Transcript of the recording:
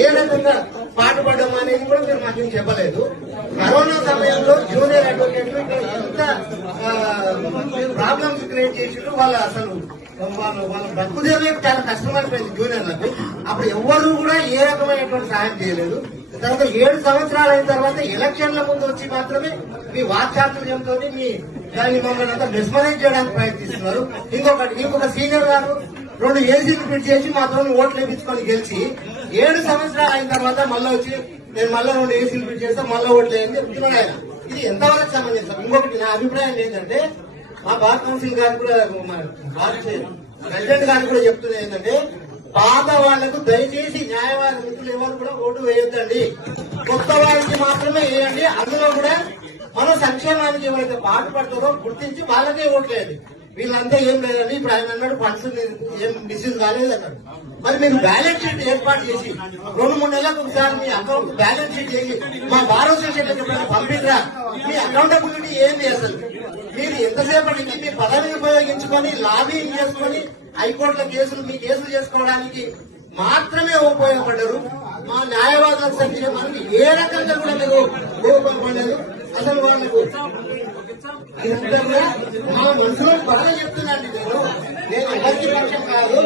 ఏ రకంగా పాటుపడ్డామా అనేది కూడా మీరు మాకు చెప్పలేదు. కరోనా సమయంలో జూనియర్ అడ్వకేట్లు ఇక్కడ ఎంత ప్రాబ్లమ్స్ క్రియేట్ చేసిండ్రు. వాళ్ళు అసలు వాళ్ళ బ్రతుకుదేవే చాలా కష్టమైపోయింది జూనియర్లకు. అప్పుడు ఎవ్వరూ కూడా ఏ రకమైనటువంటి సహాయం చేయలేదు. తర్వాత 7 సంవత్సరాలు అయిన తర్వాత ఎలక్షన్ల ముందు వచ్చి మాత్రమే మీ వాక్చాతుర్యంతో మీ దాన్ని మమ్మల్ని అంతా మెస్మరైజ్ చేయడానికి ప్రయత్నిస్తున్నారు. ఇంకొక సీనియర్ గారు 2 ఏసీలు ఫిట్ చేసి మాతో ఓట్లు వేయించుకొని గెలిచి 7 సంవత్సరాలు అయిన తర్వాత మళ్ళీ వచ్చి నేను మళ్ళీ 2 ఏసీలు ఫిట్ చేస్తా మళ్ళీ ఓట్లు వేయని చెప్తున్నాడు ఆయన. ఇది ఎంతవరకు సంబంధించారు? ఇంకొకటి నా అభిప్రాయం ఏంటంటే మా బార్ కౌన్సిల్ గారు కూడా ప్రెసిడెంట్ గారు కూడా చెప్తున్నది ఏంటంటే పాత వాళ్లకు దయచేసి న్యాయవాద మిత్రులు ఎవరు కూడా ఓటు వేయొద్దండి, కొత్త వారికి మాత్రమే వేయండి. అందులో కూడా మన సంక్షేమానికి ఎవరైతే పాటుపడతారో గుర్తించి వాళ్ళకే ఓట్లు వేయండి. వీళ్ళంతా ఏం లేదండి. ఇప్పుడు ఆయన అన్నాడు ఫండ్స్ ఏం మిస్యూజ్ కాలేదు అన్నాడు. మరి మీరు బ్యాలెన్స్ షీట్ ఏర్పాటు చేసి 2-3 నెలలకు ఒకసారి మీ అకౌంట్ బ్యాలెన్స్ షీట్ చేసి మా బార్ అసోసియేషన్ పంపిట్రా. మీ అకౌంటబిలిటీ ఏంది అసలు? మీరు ఎంతసేపటికి మీ పదవిని ఉపయోగించుకొని లాబింగ్ చేసుకొని హైకోర్టుల కేసులు మీ కేసులు చేసుకోవడానికి మాత్రమే ఉపయోగపడ్డారు. మా న్యాయవాదుల సంక్షేమానికి ఏ రకంగా కూడా మీరు ఉపయోగపడలేదు. అసలు వాళ్ళకు మా మనసులో బాగా చెప్తున్నాండి. నేను ఎవరికి పక్షం కాదు.